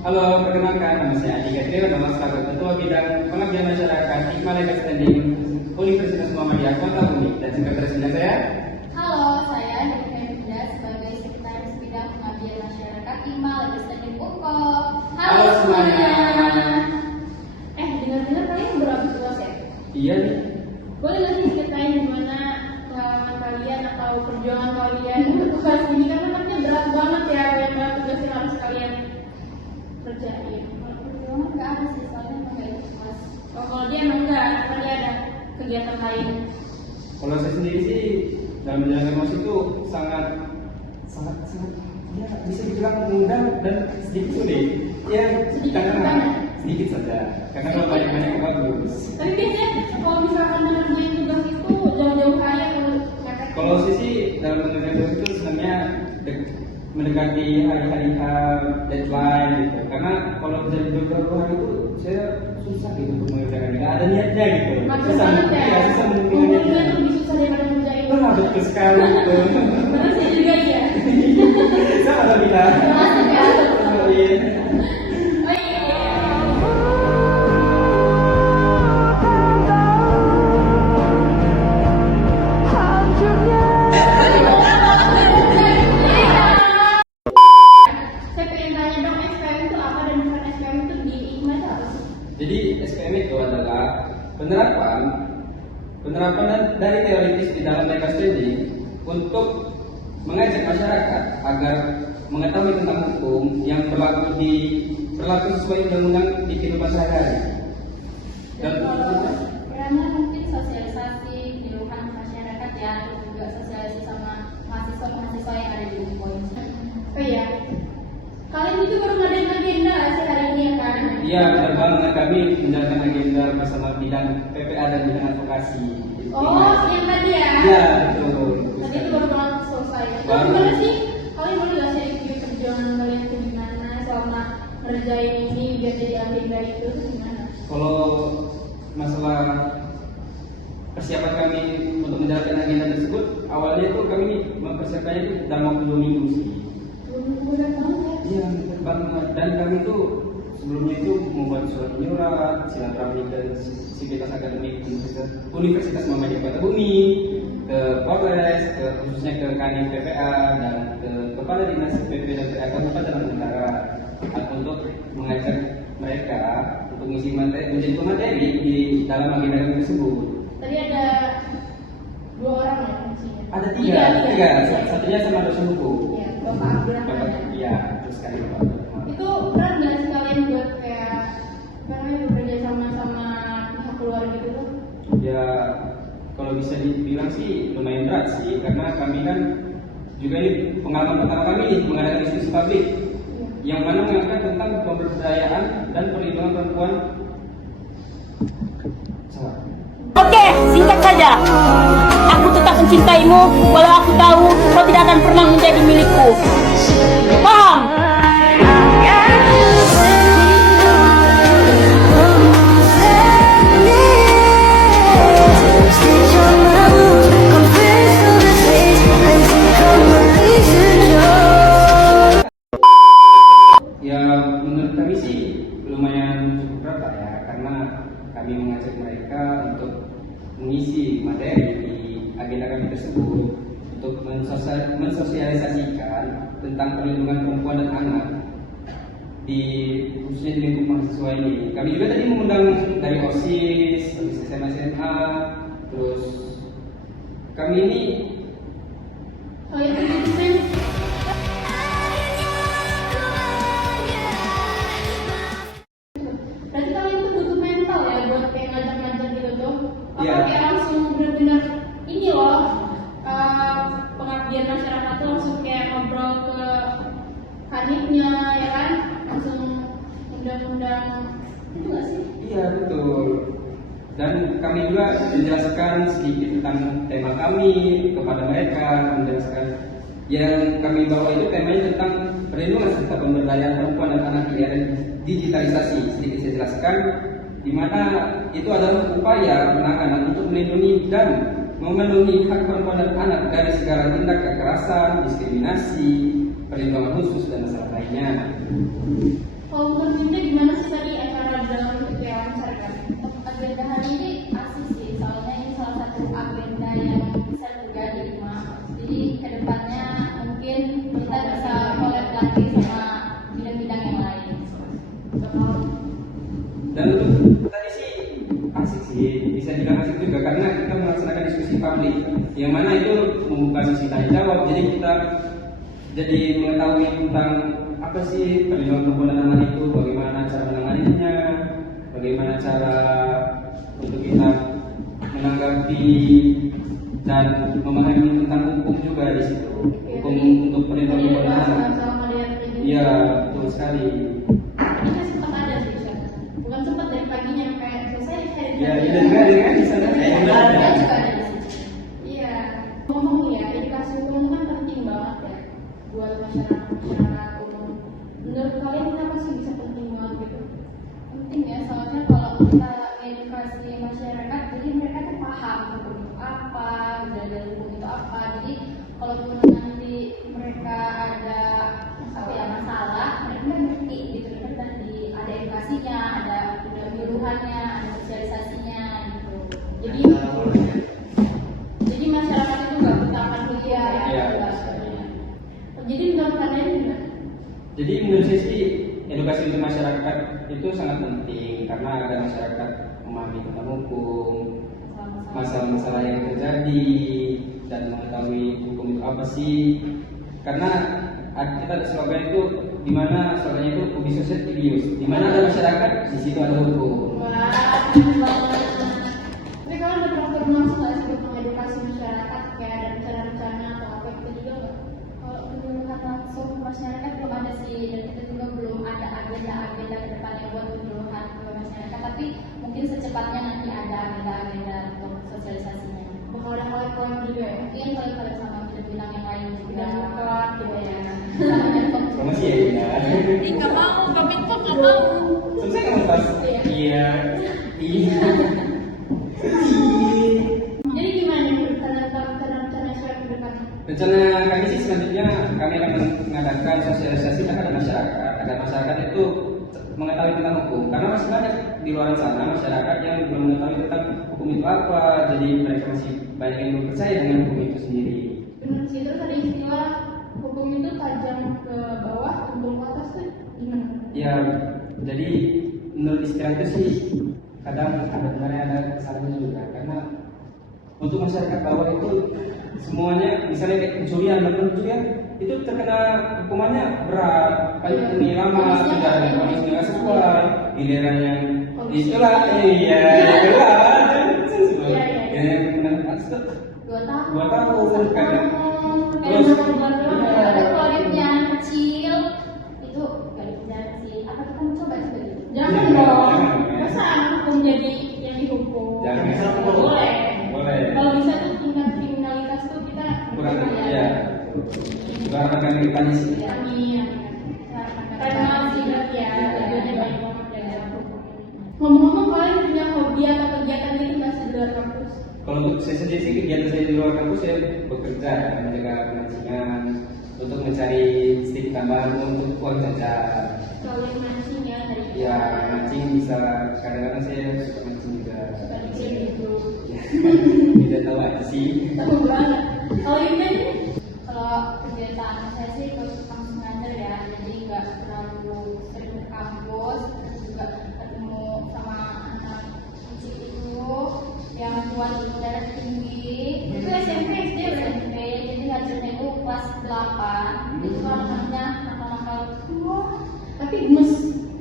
Halo, perkenalkan nama saya Adi Gadril, nama selaku Ketua Bidang Pengabdian Masyarakat Hikmah Legal Standing Universitas Muhammadiyah Kota Bumi, dan sekretaris bidang saya. Halo, saya Nurika Dinda sebagai sekretaris bidang pengabdian masyarakat Hikmah Legal Standing UNKO. Halo semuanya. Dengar-dengar kalian baru habis UAS ya? Iya nih. Boleh nggak sih ceritain gimana pengalaman kalian atau perjuangan kalian untuk UAS ini? Karena katanya berat banget ya, banyak banget tugas yang harus kalian kerjain. Kalau perjuangan nggak ada sih, soalnya nggak ikut UAS. Kalau dia emang nggak, karena dia ada kegiatan lain. Kalau saya sendiri sih dalam menjalankan MOS itu sangat ya bisa dibilang mudah dan sedikit sulit. Ya Sedikit karena banget. sedikit saja. Karena kalau banyak bagus. Tapi biasanya kalau misalkan ngerjain tugas itu jauh-jauh kayak Kalau sisi dalam mengerjakan tugas itu sebenarnya mendekati hari-hari deadline gitu. Karena kalau kerja di beberapa hari itu saya susah gitu untuk mengerjakan, nggak ada niatnya gitu. macam banget ya. Iya, susah Umurnya mengerjakannya. tuh lebih susah daripada ngerjain. Wah, betul sekali gitu. Karena saya juga iya. Sama sama kita. Masuk ya. Oh, iya. Oh iya. Saya pengen tanya dong, SPM itu apa dan bukan SPM itu di Hikmah itu apa sih? Jadi SPM itu adalah penerapan dari teoritis di dalam legal standing untuk mengajak masyarakat agar mengetahui tentang hukum yang berlaku sesuai undang-undang di kehidupan sehari-hari. Dan kalau karena mungkin sosialisasi kehidupan masyarakat ya, terus juga sosialisasi sama mahasiswa yang ada di UNPOI. Oh iya, kalian itu baru ngadain agenda sih hari ini ya kan? Iya, benar banget, kami menjalankan agenda bersama bidang PPA dan bidang advokasi. Oh, yang tadi ya? Iya, betul. Tadi itu baru banget selesai. Terus Baru. gimana sih? Kalian boleh nggak sharing video perjuangan kalian tuh gimana selama ngerjain ini biar jadi agenda itu tuh gimana? Kalau masalah persiapan kami untuk menjalankan agenda tersebut, awalnya itu kami mempersiapkannya itu dalam waktu 2 minggu sih. Berat banget ya? Iya, benar banget. Dan kami itu sebelumnya itu membuat surat menyurat, silaturahmi dan sivitas akademik Universitas Muhammadiyah Kota Bumi, ke Polres, khususnya ke Kadin PPA dan ke Kepala Dinas PP dan PPA Kabupaten Utara untuk mengajak mereka untuk mengisi menjadi pemateri di dalam agenda kami tersebut. Tadi ada 2 orang ya fungsinya? Ada tiga. Satunya sama dosen hukum. Iya, Bapak Abdurrahman. Bapak, iya, terus sekali Bapak. Itu berat nggak sih kalian buat kayak bekerja sama pihak keluarga gitu tuh? Ya, kalau bisa dibilang sih lumayan berat sih, karena kami kan juga ini pengalaman pertama kami nih mengadakan diskusi publik yang mana mengangkat tentang pemberdayaan dan perlindungan perempuan. Salah. Oke, singkat saja. Aku tetap mencintaimu, walau aku tahu kau tidak akan pernah menjadi milikku. Paham? Ya, menurut kami sih lumayan cukup berat lah ya, karena kami mengajak mereka untuk mengisi materi di agenda kami tersebut untuk mensosialisasikan tentang perlindungan perempuan dan anak di khususnya di lingkup mahasiswa ini. Kami juga tadi mengundang dari OSIS, SMA, terus kami ini Kalian itu men, berarti kalian tuh butuh mental ya buat kayak ngajak-ngajak gitu tuh. Apa Iya. kayak langsung benar-benar ini loh pengabdian masyarakat tuh langsung kayak ngobrol ke kanitnya ya kan, langsung undang-undang itu nggak sih? iya betul. Dan kami juga menjelaskan sedikit tentang tema kami kepada mereka, menjelaskan yang kami bawa itu temanya tentang perlindungan serta pemberdayaan perempuan dan anak di era digitalisasi. Sedikit saya jelaskan, di mana itu adalah upaya penanganan untuk melindungi dan memenuhi hak perempuan dan anak dari segala tindak kekerasan, diskriminasi, perlindungan khusus dan masalah lainnya. Kalau yang mana itu membuka sisi tanya jawab. Jadi kita jadi mengetahui tentang apa sih perlindungan perempuan dan anak itu, bagaimana cara menanganinya, bagaimana cara untuk kita menanggapi dan memahami tentang hukum juga di situ. Hukum untuk perlindungan perempuan dan anak. Iya, betul sekali. Ini kan sempat ada sih, Ustaz. Bukan sempat dari paginya kayak selesai kayak Ya, itu juga dengan di sana. Ada juga ada di situ. Iya. Ngomong ya, edukasi hukum kan penting banget ya buat masyarakat umum. Menurut kalian kenapa sih bisa penting banget gitu? Penting ya, soalnya kalau kita edukasi masyarakat, jadi mereka tuh paham hukum itu apa, dalil hukum itu apa. Jadi kalau nanti mereka ada apa ya masalah, mereka ngerti gitu, mereka nanti ada edukasinya, ada penyuluhannya, ada sosialisasinya gitu. Jadi masyarakat itu nggak buta akan Iya. Jadi menurut kalian gimana? Jadi menurut saya sih edukasi untuk masyarakat itu sangat penting karena agar masyarakat memahami tentang hukum, masalah-masalah yang terjadi dan mengetahui hukum itu apa sih. Karena kita ada slogan itu di mana slogannya itu ubi sosial ibius, di mana ada masyarakat di situ ada hukum. Wah, keren banget. Tapi kalian udah pernah bermaksud nggak sih untuk mengedukasi masyarakat kayak ada rencana-rencana atau apa gitu juga nggak? Kalau penyuluhan langsung ke masyarakat belum ada sih, dan kita juga belum ada agenda-agenda ke depannya buat penyuluhan ke masyarakat. Tapi mungkin secepatnya nanti ada agenda-agenda untuk sosialisasinya. Bakal ada kolek-kolek juga ya? Mungkin kalau sama bilang yang lain juga Bukan gitu ya. sama Menkom. Promosi ya Bunda. Nggak mau, kami pun nggak mau. Selesai kamu pas? Iya. Iya. Jadi gimana nih rencana surat ke depan? Rencana kami sih selanjutnya kami akan mengadakan sosialisasi kepada masyarakat agar masyarakat itu mengetahui tentang hukum, karena masih banyak di luar sana masyarakat yang belum mengetahui tentang hukum itu apa, jadi mereka masih banyak yang belum percaya dengan hukum itu sendiri. Benar sih, terus ada istilah hukum itu tajam ke bawah, tumpul ke atas tuh gimana? Ya, jadi menurut istilah itu sih kadang sebenarnya ada kesalahan juga, karena untuk masyarakat bawah itu semuanya misalnya kayak pencurian itu terkena hukumannya berat, paling ini lama, tidak ada ponis nggak sesuai, giliran yang itulah iya yang kena atas tuh 2 tahun. 2 tahun kadang. Terus Terus kalau yang kecil itu gak dipenjara sih. Apa kita mau coba juga gitu? Jangan Jangan, dong, jangan. masa anak hukum jadi yang dihukum? Jangan. Boleh. Boleh. Kalau bisa tuh tingkat kriminalitas tuh kita kurang ya, kurang akan kita di sini. Amin. Terima kasih berarti ya, tujuannya baik banget belajar hukum. Ngomong-ngomong, kalian punya hobi atau kegiatan itu nggak sih di luar kampus? Kalau untuk saya sendiri sih kegiatan saya di luar kampus saya bekerja menjaga pemancingan untuk mencari sedikit tambahan untuk uang jajan. Kalau yang mancing ya dari Ya mancing bisa kadang-kadang saya suka mancing juga. kecil gitu. Tidak tahu aja sih. Tahu banget. Kalau Imen, Kalau kegiatan saya sih ikut kampus ngajar ya, jadi nggak terlalu sering ke kampus, terus juga ketemu sama anak kecil itu yang kuat di darah tinggi. Itu SMP SD SMP, jadi ngajarnya itu kelas 8. Itu anak-anaknya nakal-nakal semua. tapi gemes.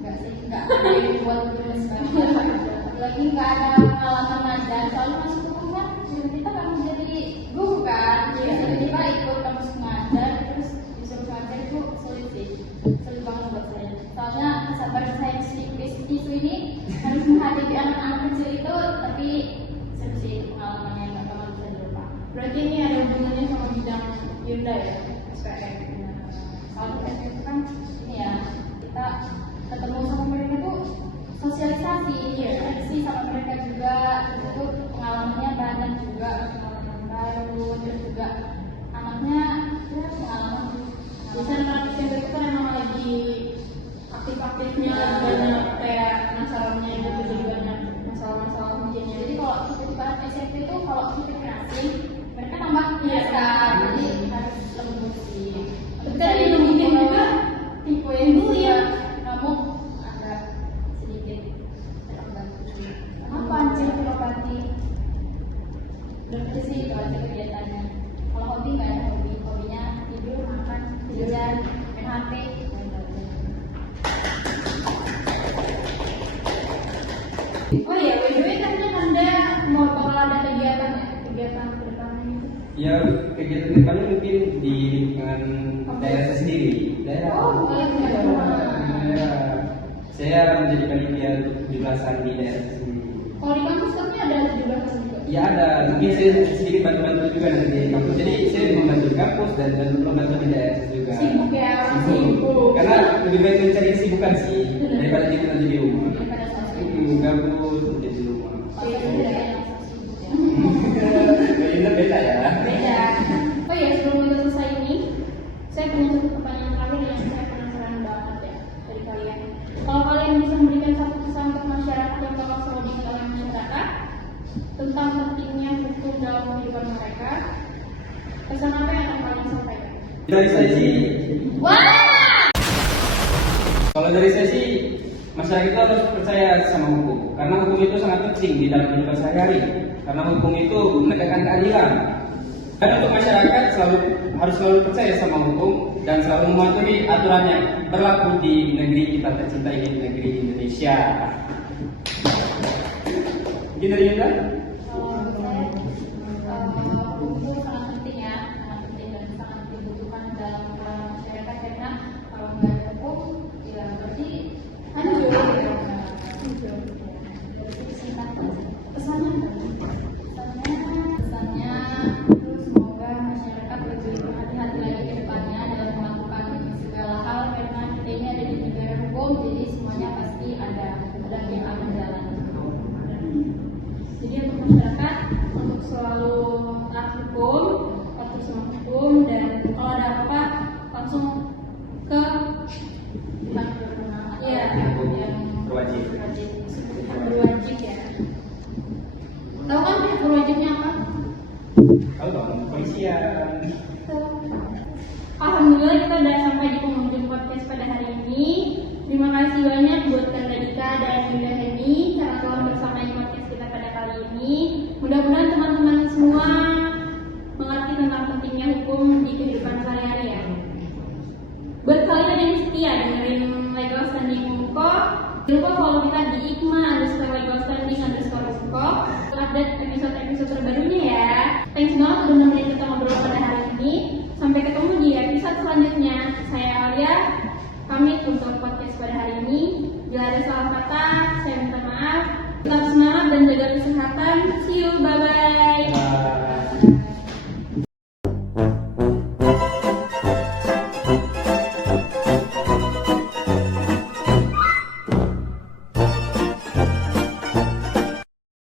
Enggak sih, enggak ada yang buat gemes banget. Lagi nggak ada pengalaman ngajar, soalnya masuk hukum kan kita kan jadi guru kan, jadi tiba-tiba ikut kampus ngajar, terus disuruh ngajar itu sulit sih, sulit banget buat saya. Soalnya kesabaran saya di situ ini harus menghadapi anak-anak kecil itu, tapi seru sih pengalamannya nggak bakal bisa dilupakan. Berarti ini ada hubungannya sama bidang Yunda ya, SPM. Kalau kita itu kan ini ya, kita ketemu sama mereka tuh sosialisasi, interaksi sama mereka juga, itu pengalamannya banyak juga, pengalaman baru, terus juga anaknya ya pengalaman. Bisa anak SMP itu kan emang lagi aktif-aktifnya, banyak kayak masalahnya gitu, jadi banyak masalah-masalah ujiannya. Jadi kalau tiba-tiba SMP itu kalau kita kreatif, mereka tambah biasa, jadi harus lembut sih. Tapi tadi belum bikin juga tipe yang dulu ya. Kamu agak sedikit terobati. Apa anjir terobati? Berarti sih kalau ada kegiatan HP. Oh iya, by the way katanya Anda mau bakal ada kegiatan ya? Kegiatan ke depannya gitu. Ya kegiatan depannya mungkin di lingkungan daerah saya sendiri. Daerah. Oh, bukan di daerah. Saya menjadi panitia untuk 17-an di daerah saya sendiri. Kalau di kampus katanya ada 17 juga. Ya ada, mungkin saya sedikit bantu-bantu juga di kampus. Jadi saya membantu di kampus dan membantu di daerah saya juga. Sibuk ya, Sibuk. Karena lebih baik mencari kesibukan sih daripada di rumah. Daripada sosial. Gabut di rumah. Oh iya, tidak enak sosial ya. Ini beda ya. Beda. Oh iya, sebelum kita selesai ini, saya punya satu pertanyaan terakhir yang saya penasaran banget ya dari kalian. Kalau kalian bisa memberikan satu pesan untuk masyarakat yang bakal selalu diingat oleh masyarakat tentang pentingnya hukum dalam kehidupan mereka, pesan apa yang akan kalian sampaikan? Dari saya sih, Wah! kalau dari saya sih, masyarakat itu harus percaya sama hukum. Karena hukum itu sangat penting di dalam kehidupan sehari-hari. Karena hukum itu menegakkan keadilan. Dan untuk masyarakat harus selalu percaya sama hukum dan selalu mematuhi aturan yang berlaku di negeri kita tercinta ini, negeri Indonesia. Mungkin dari Yunda? Hukum sangat penting ya, sangat penting dan sangat dibutuhkan dalam masyarakat karena kalau nggak ada hukum, ya berarti Hancur. singkat Pesannya pesannya semoga masyarakat lebih berhati-hati lagi ke depannya dalam melakukan segala hal karena kita ini ada di negara hukum jadi semuanya pasti ada yang akan jalan. jadi untuk masyarakat untuk selalu taat hukum, patuh sama hukum, dan kalau ada apa langsung ke kantor yang Berwajib. berwajib ya. Tahu kan pihak berwajibnya apa? Tahu dong, kepolisian. Alhamdulillah kita udah sampai di penghujung podcast pada hari ini. Terima kasih banyak buat Kanda Dika dan Yunda Hemi karena telah bersama di podcast kita pada kali ini. Mudah-mudahan teman-teman semua mengerti tentang pentingnya hukum di kehidupan sehari-hari ya. Buat kalian yang setia dengerin Legal Standing Unko, jangan lupa follow kita di @legalstanding_unko untuk update episode-episode terbarunya ya. Thanks banget udah nemenin kita ngobrol pada hari ini. Sampai ketemu di episode selanjutnya. Saya Alia, pamit untuk podcast pada hari ini. Bila ada salah kata, saya minta maaf. Tetap semangat dan jaga kesehatan. See you, bye-bye.